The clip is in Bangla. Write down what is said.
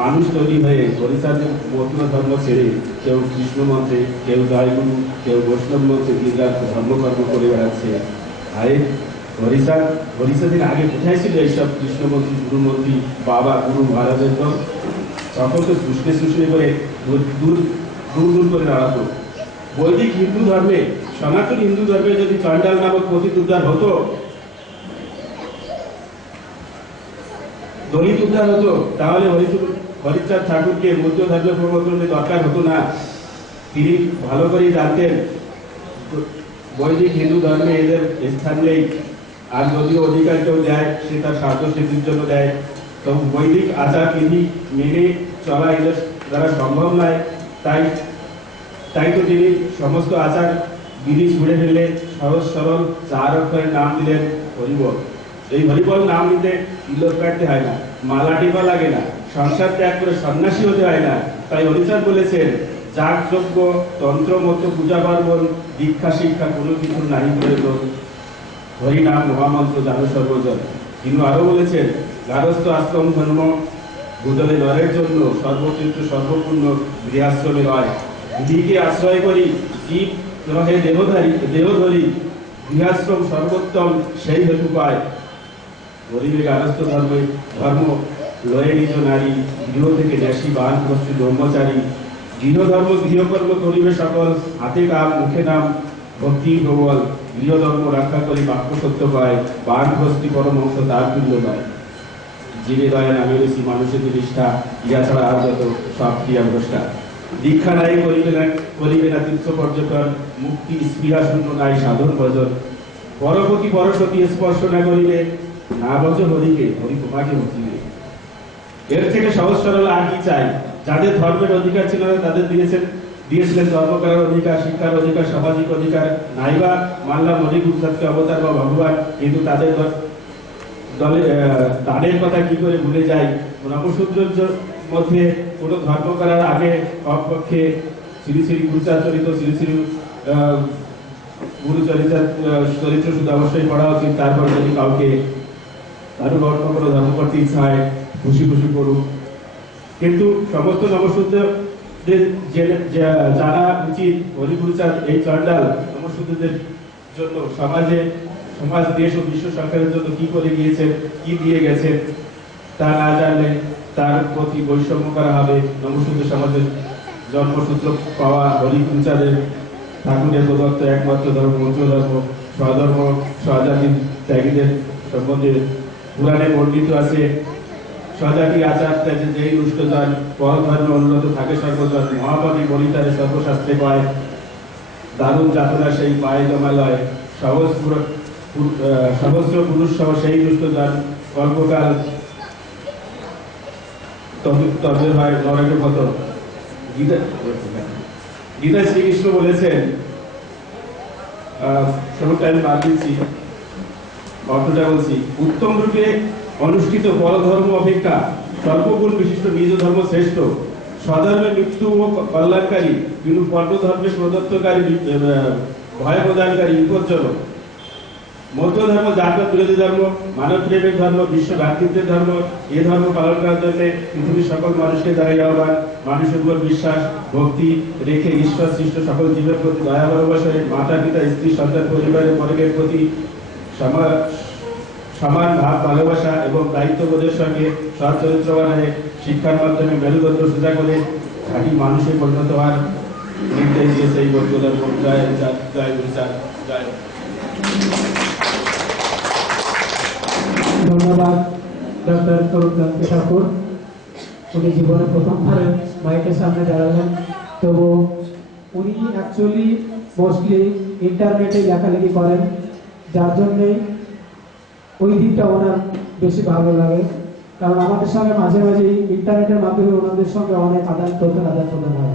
মানুষ তৈরি হয়ে হরিচাঁদ বৌদ্ধ ধর্ম ছেড়ে কেউ কৃষ্ণ মন্ত্রে, কেউ জয়গুরু, কেউ বৈষ্ণব মন্ত্রে ধর্মকর্ম করে বেড়াচ্ছে। আরে হরিচাঁদের আগে কোথায় ছিল এইসব কৃষ্ণমন্ত্রী, গুরুমন্ত্রী, বাবা গুরু মহারাজের দল? তখন তো শুষ্কে শুষ্কে করে দূর দূর দূর করে দাঁড়াতো। বৈদিক হিন্দু ধর্মে, সনাতন হিন্দু ধর্মে যদি চণ্ডাল নামক পতিত উদ্ধার হতো, দলিত উদ্ধার হতো, তাহলে হরিচাঁদ ঠাকুরকে বৌদ্ধ ধর্মের প্রবর্তনের দরকার হতো না। তিনি ভালো করেই জানতেন বৈদিক হিন্দু ধর্মে এদের স্থান নেই। আর যদিও অধিকার কেউ দেয়, সে তার স্বার্থ সিদ্ধির জন্য দেয়। তো বৈদিক আচার বিধি মেনে চলা এদের দ্বারা সম্ভব নয়। তাই তো তিনি সমস্ত আচার বিধি ছুড়ে ফেলে সহজ সরল 4 অক্ষরের নাম দিলেন হরিবল। এই হরিবল নাম নিতে তিলক কাটতে হয় না, মালা টিপা লাগে না, সংসার ত্যাগ করে সন্ন্যাসী হতে হয় না। তাই হরিচাঁদ বলেছেন, যাগযজ্ঞ, তন্ত্র মন্ত্র, পূজা পার্বণ, দীক্ষা শিক্ষা কোনো কিছু নাহি প্রয়োজন, হরিনাম মহামন্ত্র জানো সর্বজন। তিনি আরো বলেছেন, গারস্থ আশ্রম ধর্ম ভূতলে নরের জন্য সর্বতীর্থ সর্বপূর্ণ গৃহাশ্রমে রয়। বিধিকে আশ্রয় করি জীব রহে দেহধরি, গৃহাশ্রম সর্বোত্তম সেই হেতু পায়। গরিবে গারস্থ ধর্ম লয়ে নিজ নারী, গৃহ থেকে ন্যাসী বানপ্রস্তুত ব্রহ্মচারী। গৃহধর্ম গৃহকর্ম করিবে সকল, হাতে কাম মুখে নাম ভক্তি প্রবল। গৃহধর্ম রক্ষা করি বাক্য সত্য পায়, বানপ্রস্তি পরমহংস তার তুল্য নয়। জীবে দয়া নামে বেশি মানুষের নিষ্ঠা, ইহা ছাড়া আর যত সব ক্রিয়া ভ্রষ্টা। দীক্ষা নাই করিবে না তীর্থ পর্যটন, মুক্তি স্পৃহা শূন্য নাই সাধন ভজন। পরপতি পরসতী স্পর্শ না করিলে, না বজ হরিকে, হরি তোমাকে বুঝিবে। এর থেকে সহজ সরল আর কি চাই? যাদের ধর্মের অধিকার ছিল না তাদের দিয়েছিলেন ধর্ম করার অধিকার, শিক্ষার অধিকার, সামাজিক অধিকার। নাইবা মানলাম হরি গুরুচাঁদকে অবতার বা ভগবান, কিন্তু তাদের কথা কি করে ভুলে যায়? নবশূদ্রের মধ্যে কোন ধর্ম করার আগে কমপক্ষে শ্রী শ্রী গুরুচাঁদ চরিত, শ্রী শ্রী চরিত্র শুধু অবশ্যই পড়া উচিত। তারপর যদি কাউকে তার অন্য কোনো ধর্ম করতে ইচ্ছা হয়, খুশি খুশি করুক। কিন্তু সমস্ত নবশূদ্রদের জানা উচিত হরিগুরুচাঁদ এই চণ্ডাল নবশূদ্রদের জন্য সমাজ দেশ ও বিশ্ব সরকারের জন্য কি করে গিয়েছেন, কি দিয়ে গেছেন, তা না জানলে তার প্রতি বৈষম্য করা হবে। নবশূদ্র সমাজের জন্মসূত্র পাওয়া হরিগুরুচাঁদের ঠাকুরের প্রদত্ত একমাত্র ধর্ম উচ্চ ধর্ম, স্বধর্ম স্বজাতি ত্যাগীদের সম্বন্ধে পুরাণে বর্ণিত আছে। স্বজাতি আচার ত্যাগে যেই দুষ্টজন, পরধর্মে উন্নত থাকে সর্বজন। মহাপাপী বলিতারে সর্বশাস্ত্রে পায়, দারুণ যাতনা সেই পায়ে জমালয়। সহস্র পুরুষ সহ সেই দুষ্টজন, কল্পকাল তবে হয় নরকে পত। গীতায় শ্রীকৃষ্ণ বলেছেন, সময় আমি বাদ দিচ্ছি, অর্থটা বলছি, উত্তম রূপে অনুষ্ঠিত পরধর্ম অপেক্ষা সর্বগুণ বিশিষ্ট নিজ ধর্ম শ্রেষ্ঠ। স্বধর্মে মৃত্যু ও কল্যাণকারী, কিন্তু পরধর্মে প্রদত্তকারী ভয় প্রদানকারী বিপজ্জনক। মধ্য ধর্ম জাতক বিরোধী ধর্ম, মানব প্রেমের ধর্ম, বিশ্ব ভ্রাতৃত্বের ধর্ম। এ ধর্ম পালন করার জন্য পৃথিবীর সকল মানুষকে দাঁড়িয়ে আহ্বান। মানুষের উপর বিশ্বাস ভক্তি রেখে ঈশ্বর সৃষ্ট সকল জীবের প্রতি দয়া ভালোবাসায়, মাতা পিতা স্ত্রী সন্তান পরিবারের বর্গের প্রতি সমান ভাব ভালোবাসা এবং দায়িত্ববোধের সঙ্গে সচ্চরিত্রবান হয়ে শিক্ষার মাধ্যমে মেরুদণ্ড সোজা করে খাঁটি মানুষে পরিণত হওয়ার নির্দেশ দিয়েছে এই বৌদ্ধ ধর্ম। জয় জয় গুরুচাঁদ, জয়। ধন্যবাদ ডক্টর তরুণকান্ত ঠাকুর। উনি জীবনে প্রথমবার মাইকের সামনে দাঁড়ালেন, তবু উনি অ্যাকচুয়ালি মোস্টলি ইন্টারনেটে লেখালেখি করেন, যার জন্যে ওই দিকটা ওনার বেশি ভালো লাগে। কারণ আমাদের সঙ্গে মাঝে মাঝে ইন্টারনেটের মাধ্যমে ওনাদের সঙ্গে অনেক তথ্যের আদান প্রদান হয়।